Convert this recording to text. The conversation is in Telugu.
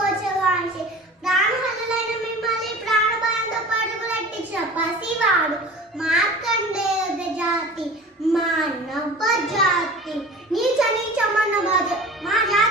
పోచగాంచి ప్రాణహనులైన మిమ్మల్ని ప్రాణభయంతో పరుగులెట్టించిన పసివాడు మార్కండేయ జాతి మానవ జాతి నీచ నీచమన్న మా జాతి